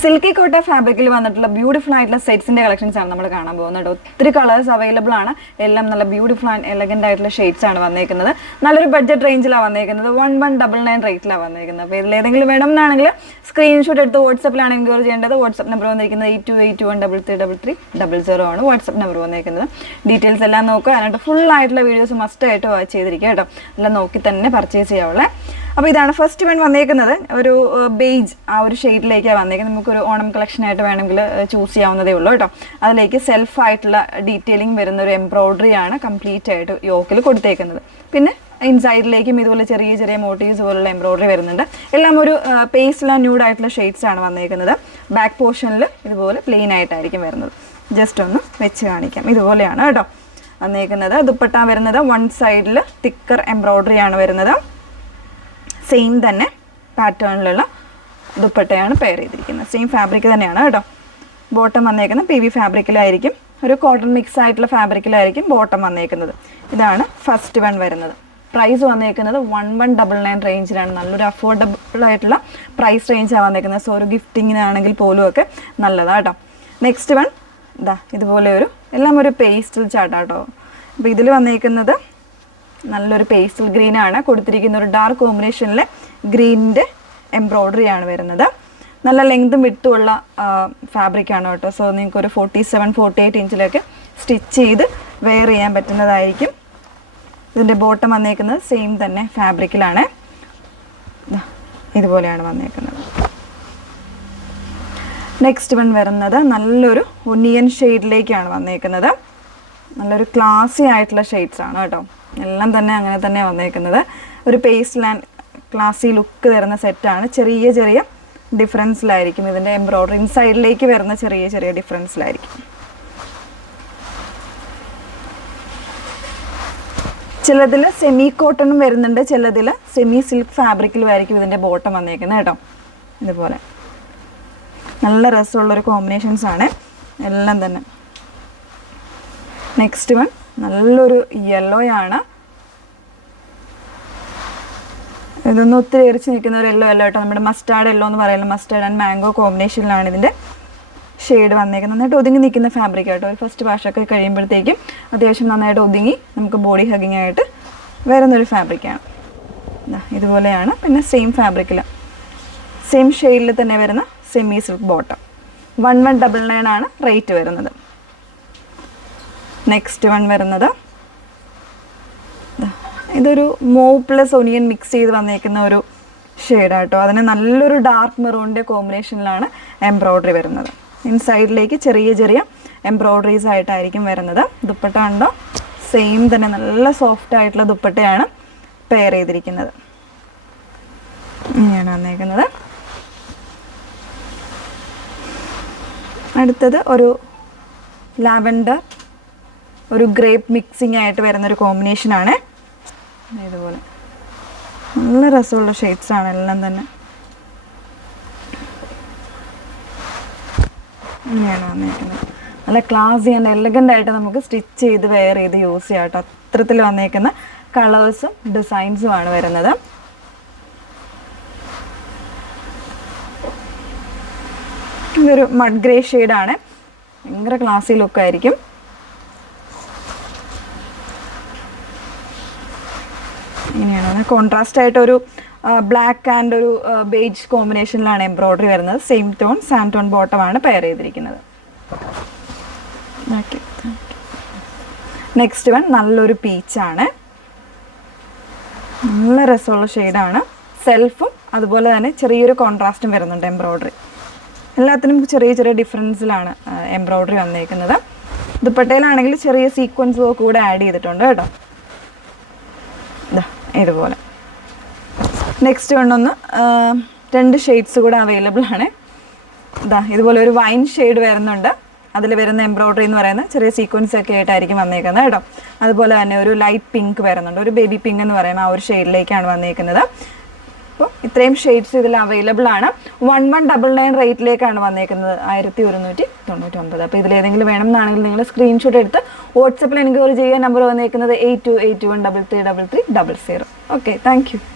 Silky കോട്ട ഫാബ്രിക്കിൽ വന്നിട്ടുള്ള ബ്യൂട്ടിഫുൾ ആയിട്ടുള്ള സെറ്റ്സിന്റെ കളക്ഷൻസ് ആണ് നമ്മൾ കാണാൻ പോകുന്നത്. ഒത്തിരി കളേഴ്സ് അവൈലബിൾ ആണ്. എല്ലാം നല്ല ബ്യൂട്ടിഫുൾ ആൻഡ് എലഗന്റ് ആയിട്ടുള്ള ഷെയ്ഡ്സ് ആണ് വന്നേക്കുന്നത്. നല്ലൊരു ബഡ്ജറ്റ് റേഞ്ചിലാണ് വന്നേക്കുന്നത്. 1199 റേറ്റിലാണ് വന്നേക്കുന്നത്. അപ്പോൾ ഇതിലേതെങ്കിലും വേണം എന്നാണെങ്കിൽ സ്ക്രീൻഷോട്ട് എടുത്ത് വാട്സപ്പിലാണ് എൻക്വയറി ചെയ്യേണ്ടത്. വാട്സപ്പ് നമ്പർ വന്നിരിക്കുന്നത് 8281333300 ആണ് വാട്സപ്പ് നമ്പർ വന്നേക്കുന്നത്. ഡീറ്റെയിൽസ് എല്ലാം നോക്കുക. അതിനായിട്ട് ഫുൾ ആയിട്ടുള്ള വീഡിയോസ് മസ്റ്റ് ആയിട്ട് വാച്ച് ചെയ്തിരിക്കുക കേട്ടോ. എല്ലാം നോക്കി തന്നെ പർച്ചേസ് ചെയ്യാവുള്ളേ. അപ്പോൾ ഇതാണ് ഫസ്റ്റ് വൺ വന്നേക്കുന്നത്. ഒരു ബേജ് ആ ഒരു ഷെയ്ഡിലേക്കാണ് വന്നേക്കുന്നത്. നമുക്കൊരു ഓണം കളക്ഷൻ ആയിട്ട് വേണമെങ്കിൽ ചൂസ് ചെയ്യാവുന്നതേ ഉള്ളൂ കേട്ടോ. അതിലേക്ക് സെൽഫായിട്ടുള്ള ഡീറ്റെയിലിംഗ് വരുന്ന ഒരു എംബ്രോയ്ഡറി ആണ് കംപ്ലീറ്റ് ആയിട്ട് യോക്കിൽ കൊടുത്തേക്കുന്നത്. പിന്നെ ഇൻസൈഡിലേക്കും ഇതുപോലെ ചെറിയ ചെറിയ മോട്ടീവ്സ് പോലുള്ള എംബ്രോയ്ഡറി വരുന്നുണ്ട്. എല്ലാം ഒരു പേസ്റ്റൽ ആൻഡ് ന്യൂഡ് ആയിട്ടുള്ള ഷെയ്ഡ്സ് ആണ് വന്നേക്കുന്നത്. ബാക്ക് പോർഷനിൽ ഇതുപോലെ പ്ലെയിൻ ആയിട്ടായിരിക്കും വരുന്നത്. ജസ്റ്റ് ഒന്ന് വെച്ച് കാണിക്കാം. ഇതുപോലെയാണ് കേട്ടോ വന്നേക്കുന്നത്. ദുപ്പട്ട വരുന്നത് വൺ സൈഡിൽ തിക്കർ എംബ്രോയ്ഡറി ആണ് വരുന്നത്. സെയിം തന്നെ പാറ്റേണിലുള്ള ദുപ്പട്ടയാണ് പെയർ ചെയ്തിരിക്കുന്നത്. സെയിം ഫാബ്രിക് തന്നെയാണ് കേട്ടോ. ബോട്ടം വന്നേക്കുന്നത് PV ഫാബ്രിക്കിലായിരിക്കും. ഒരു കോട്ടൺ മിക്സ് ആയിട്ടുള്ള ഫാബ്രിക്കിലായിരിക്കും ബോട്ടം വന്നേക്കുന്നത്. ഇതാണ് ഫസ്റ്റ് വൺ വരുന്നത്. പ്രൈസ് വന്നേക്കുന്നത് 1199 റേഞ്ചിലാണ്. നല്ലൊരു അഫോർഡബിൾ ആയിട്ടുള്ള പ്രൈസ് റേഞ്ചാണ് വന്നേക്കുന്നത്. സോ ഒരു ഗിഫ്റ്റിങ്ങിനാണെങ്കിൽ പോലും ഒക്കെ നല്ലതാണ് കേട്ടോ. നെക്സ്റ്റ് വൺ ഇതാ ഇതുപോലെ എല്ലാം ഒരു പേസ്റ്റൽ ചാർട്ടാട്ടോ. അപ്പോൾ ഇതിൽ വന്നേക്കുന്നത് നല്ലൊരു പേസ്റ്റൽ ഗ്രീൻ ആണ് കൊടുത്തിരിക്കുന്ന. ഒരു ഡാർക്ക് കോമ്പിനേഷനിലെ ഗ്രീനിൻ്റെ എംബ്രോയ്ഡറി ആണ് വരുന്നത്. നല്ല ലെങ്തും വിട്ടുമുള്ള ഫാബ്രിക്കാണ് കേട്ടോ. സോ നിങ്ങൾക്കൊരു 47-48 ഇഞ്ചിലൊക്കെ സ്റ്റിച്ച് ചെയ്ത് വെയർ ചെയ്യാൻ പറ്റുന്നതായിരിക്കും. ഇതിൻ്റെ ബോട്ടം വന്നേക്കുന്നത് സെയിം തന്നെ ഫാബ്രിക്കിലാണ്. ഇതുപോലെയാണ് വന്നേക്കുന്നത്. നെക്സ്റ്റ് വൺ വരുന്നത് നല്ലൊരു ഒനിയൻ ഷെയ്ഡിലേക്കാണ് വന്നേക്കുന്നത്. നല്ലൊരു ക്ലാസി ആയിട്ടുള്ള ഷെയ്ഡ്സ് ആണ് കേട്ടോ. എല്ലാം തന്നെ അങ്ങനെ തന്നെ വന്നേക്കുന്നത്. ഒരു പേസ്റ്റൽ ആൻഡ് ക്ലാസി ലുക്ക് തരുന്ന സെറ്റാണ്. ചെറിയ ചെറിയ ഡിഫറൻസിലായിരിക്കും ഇതിൻ്റെ എംബ്രോയ്ഡറി. ഇൻസൈഡിലേക്ക് വരുന്ന ചെറിയ ചെറിയ ഡിഫറൻസിലായിരിക്കും. ചിലതിൽ സെമി കോട്ടണും വരുന്നുണ്ട്, ചിലതിൽ സെമി സിൽക്ക് ഫാബ്രിക്കിലുമായിരിക്കും ഇതിൻ്റെ ബോട്ടം വന്നേക്കുന്നത് കേട്ടോ. ഇതുപോലെ നല്ല രസമുള്ളൊരു കോമ്പിനേഷൻസ് ആണ് എല്ലാം തന്നെ. നെക്സ്റ്റ് വൺ നല്ലൊരു യെല്ലോ ആണ്. ഇതൊന്നും ഒത്തിരി എറിച്ച് നിൽക്കുന്ന ഒരു യെല്ലോ അല്ല കേട്ടോ. നമ്മുടെ മസ്റ്റാർഡ് യെല്ലോ എന്ന് പറയുന്നത് മസ്റ്റാർഡ് ആൻഡ് മാംഗോ കോമ്പിനേഷനിലാണ് ഇതിൻ്റെ ഷെയ്ഡ് വന്നേക്കുന്നത്. നന്നായിട്ട് ഒതുങ്ങി നിൽക്കുന്ന ഫാബ്രിക് ആട്ടോ. ഒരു ഫസ്റ്റ് വാഷൊക്കെ കഴിയുമ്പോഴത്തേക്കും അത്യാവശ്യം നന്നായിട്ട് ഒതുങ്ങി നമുക്ക് ബോഡി ഹഗിങ് ആയിട്ട് വരുന്നൊരു ഫാബ്രിക്കാണ്. ഇതുപോലെയാണ്. പിന്നെ സെയിം ഫാബ്രിക്കിൽ സെയിം ഷെയ്ഡിൽ തന്നെ വരുന്ന സെമി സിൽക്ക് ബോട്ടം. 1199 ആണ് റേറ്റ് വരുന്നത്. നെക്സ്റ്റ് വൺ വരുന്നത് ഇതൊരു മൂവ് പ്ലസ് ഒനിയൻ മിക്സ് ചെയ്ത് വന്നേക്കുന്ന ഒരു ഷെയ്ഡാട്ടോ. അതിന് നല്ലൊരു ഡാർക്ക് മെറൂണിൻ്റെ കോമ്പിനേഷനിലാണ് എംബ്രോയ്ഡറി വരുന്നത്. ഇൻസൈഡിലേക്ക് ചെറിയ ചെറിയ എംബ്രോയ്ഡറീസ് ആയിട്ടായിരിക്കും വരുന്നത്. ദുപ്പട്ട ഉണ്ടോ സെയിം തന്നെ നല്ല സോഫ്റ്റ് ആയിട്ടുള്ള ദുപ്പട്ടയാണ് പെയർ ചെയ്തിരിക്കുന്നത്. ഇങ്ങനെയാണ് വന്നേക്കുന്നത്. അടുത്തത് ഒരു ലാവൻഡർ ഒരു ഗ്രേപ്പ് മിക്സിംഗ് ആയിട്ട് വരുന്നൊരു കോമ്പിനേഷനാണ്. ഇതുപോലെ നല്ല രസമുള്ള ഷെയ്ഡ്സ് ആണ് എല്ലാം തന്നെ. ഇങ്ങനെയാണ് വന്നേക്കുന്നത്. നല്ല ക്ലാസി ആൻഡ് എലഗൻ്റ് ആയിട്ട് നമുക്ക് സ്റ്റിച്ച് ചെയ്ത് വെയർ ചെയ്ത് യൂസ് ചെയ്യാം കേട്ടോ. അത്തരത്തിൽ വന്നേക്കുന്ന കളേഴ്സും ഡിസൈൻസും ആണ് വരുന്നത്. ഇതൊരു മഡ് ഗ്രേ ഷെയ്ഡാണ്. ഭയങ്കര ക്ലാസി ലുക്കായിരിക്കും. ഇങ്ങനെയാണ് കോൺട്രാസ്റ്റ് ആയിട്ട് ഒരു ബ്ലാക്ക് ആൻഡ് ഒരു ബേജ് കോമ്പിനേഷനിലാണ് എംബ്രോയ്ഡറി വരുന്നത്. സെയിം ടോൺ സാൻഡ് ടോൺ ബോട്ടമാണ് പെയർ ചെയ്തിരിക്കുന്നത്. നെക്സ്റ്റ് വൺ നല്ലൊരു പീച്ചാണ്. നല്ല രസമുള്ള ഷെയ്ഡാണ്. സെൽഫും അതുപോലെ തന്നെ ചെറിയൊരു കോൺട്രാസ്റ്റും വരുന്നുണ്ട് എംബ്രോയ്ഡറി. എല്ലാത്തിനും ചെറിയ ചെറിയ ഡിഫറൻസിലാണ് എംബ്രോയ്ഡറി വന്നേക്കുന്നത്. ദുപ്പട്ടയിലാണെങ്കിൽ ചെറിയ സീക്വൻസ് കൂടെ ആഡ് ചെയ്തിട്ടുണ്ട് കേട്ടോ. ഇതുപോലെ നെക്സ്റ്റ് വണ്ണൊന്ന് 2 ഷെയ്ഡ്സ് കൂടെ അവൈലബിൾ ആണ്. ഇതുപോലെ ഒരു വൈൻ ഷെയ്ഡ് വരുന്നുണ്ട്. അതിൽ വരുന്ന എംബ്രോയ്ഡറി എന്ന് പറയുന്നത് ചെറിയ സീക്വൻസ് ഒക്കെ ആയിട്ടായിരിക്കും വന്നേക്കുന്നത് കേട്ടോ. അതുപോലെ തന്നെ ഒരു ലൈറ്റ് പിങ്ക് വരുന്നുണ്ട്. ഒരു ബേബി പിങ്ക് എന്ന് പറയുന്ന ആ ഒരു ഷെയ്ഡിലേക്കാണ് വന്നേക്കുന്നത്. അപ്പോൾ ഇത്രയും ഷെയ്ഡ്സ് ഇതിൽ അവൈലബിൾ ആണ്. 1199 റേറ്റിലേക്കാണ് വന്നേക്കുന്നത്. 1199. അപ്പോൾ ഇതിലേതെങ്കിലും വേണം എന്നാണെങ്കിൽ നിങ്ങൾ സ്ക്രീൻഷോട്ട് എടുത്ത് വാട്സപ്പിൽ എൻക്വയറി ചെയ്യാൻ. നമ്പർ വന്നേക്കുന്നത് 8281333300. Okay, thank you.